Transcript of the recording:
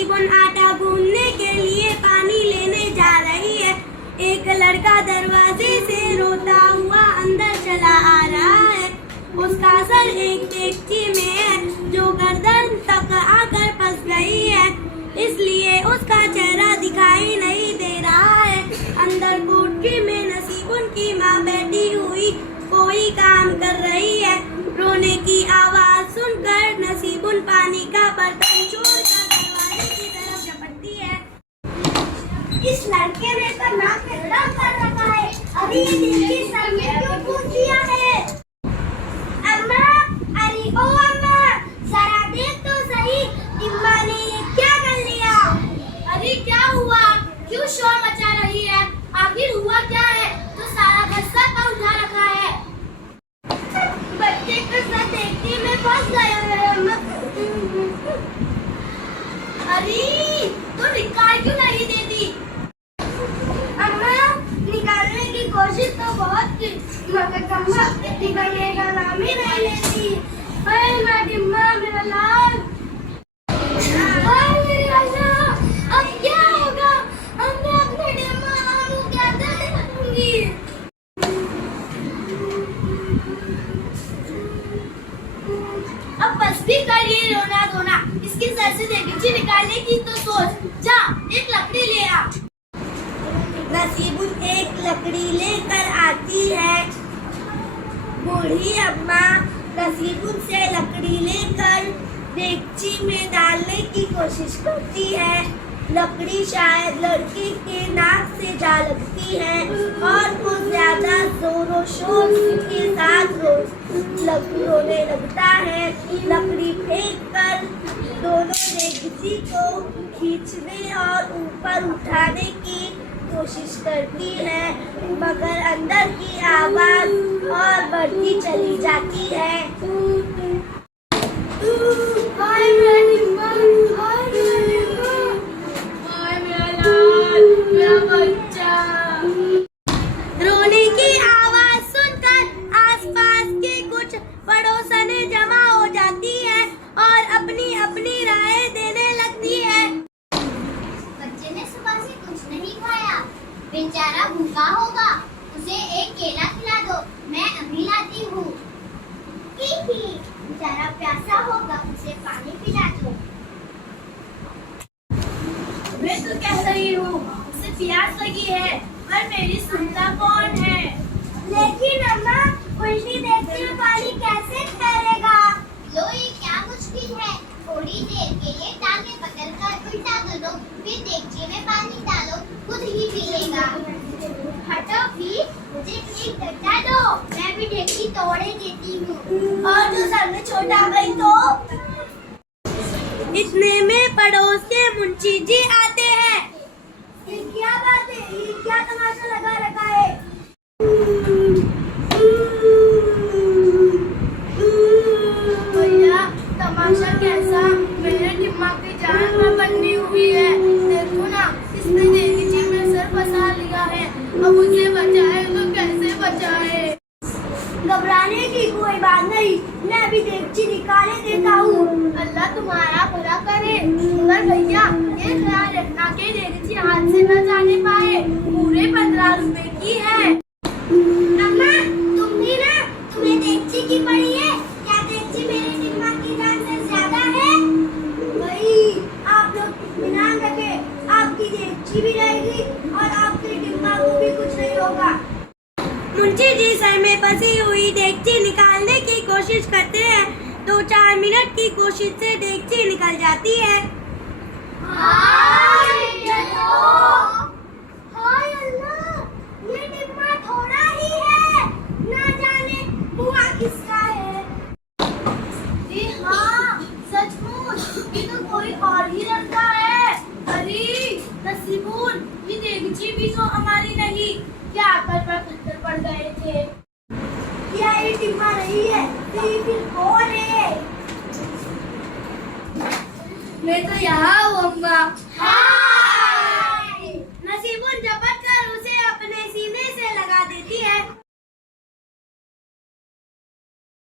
नसीबुन आटा गूंदने के लिए पानी लेने जा रही है। एक लड़का दरवाजे से रोता हुआ अंदर चला आ रहा है। उसका सर एक डेगची में है जो गर्दन तक आकर फंस गई है, इसलिए उसका चेहरा दिखाई नहीं दे रहा है। अंदर कोठरी में नसीबुन की माँ बैठी हुई कोई काम कर रही है। रोने की आवाज सुनकर नसीबुन पानी का बर्तन छोड़कर दरवाजे की तरफ झपटती है। इस लड़के ने तो नाक में दम कर रखा है, अभी ये दिल की सर में क्यों कूद दिया है? अम्मा, अरे ओ अम्मा, जरा देख तो सही, टिम्मा ने ये क्या कर लिया? अरे क्या हुआ? क्यों शोर मचा रही है? आखिर हुआ क्या है? तो सारा घर सर पर उठा रखा है। बच्चे का सर देखने में फंस गया है अम्मा। अरे तो निकाल क्यों नहीं देती? अम्मा, निकालने की कोशिश तो बहुत की, मगर कम्मा निकलने का नाम ही नहीं लेती। अरे मेरा टिम्मा, मेरा लाल, अरे मेरी अल्लाह, अब क्या होगा? अब मैं अपने टिम्मा को कैसे देखूंगी? अब बस भी कर ये रोना धोना, इसके सर से डेगची निकालने की तो सोच। जा एक लकड़ी ले आ। नसीबुन एक लकड़ी लेकर आती है। बूढ़ी अम्मा नसीबुन से लकड़ी लेकर डेगची में डालने की कोशिश करती है। लकड़ी शायद लड़की के नाक से जा लगती है और वो ज्यादा जोरों शोर के साथ रोने लगता है। लकड़ी फेंक कर दोनों डेगची को खींचने और ऊपर उठाने की कोशिश करती है, मगर अंदर की आवाज और बढ़ती चली जाती है। हाय मेरा टिम्मा, हाय मेरा टिम्मा, हाय मेरा लाल, मेरा बच्चा। रोने की आवाज सुनकर आसपास के कुछ पड़ोसने जमा हो जाती है और अपनी अपनी राय देने लगती है। बच्चे ने सुबह से कुछ नहीं खाया, बेचारा भूखा होगा, उसे एक केला खिला दो, मैं अभी लाती हूँ। बेचारा प्यासा होगा, उसे पानी पिला दो। मैं तो कह रही हूँ उसे प्यास लगी है, पर मेरी सुनता कौन है? लेकिन अम्मा, उल्टी देखते में पानी कैसे ठहरेगा? लो ये क्या मुश्किल है, थोड़ी देर के लिए टांगे पकड़कर उल्टा कर दो, फिर डेगची में पानी डालो, खुद ही पी लेगा। हटो भी, मुझे एक डंडा दो, मैं भी डेगची तोड़े देती हूँ। और जो सर में छोटा गई तो? इतने में पड़ोस के मुंशी जी आते हैं। ये क्या बात है? ये क्या तमाशा लगा रखा है? भैया तमाशा कैसा? मेरे टिम्मा की जान में बंधी हुई है, देखो ना, इसने डेगची में सर फंसा लिया है। अब उसे बचाए तो कैसे बचाए? घबराने की कोई बात नहीं, मैं अभी डेगची निकाले देता हूँ। अल्लाह तुम्हारा भला करे। मगर भैया ये ख्याल रखना कि डेगची हाथ से न जाने पाए, पूरे 15 रुपए की है। अम्मा, तुम भी ना, तुम्हें डेगची की पड़ी है? क्या डेगची मेरे टिम्मा की जान से ज्यादा है? भाई, आप लोग इत्मीनान रखें, आपकी डेगची भी रहेगी और आपके टिम्मा को भी कुछ नहीं होगा। मुंशी जी सर में फंसी हुई डेगची निकालने की कोशिश करते हैं। 2-4 मिनट की कोशिश से डेगची निकल जाती है। हाय अल्लाह, ये टिम्मा थोड़ा ही है, ना जाने हुआ किसका है। जी हाँ, सचमुच ये तो कोई और ही रखता है। अरे नसीबुन, ये डेगची भी तो हमारी नहीं, क्या आकर पर पत्थर पड़ गए थे।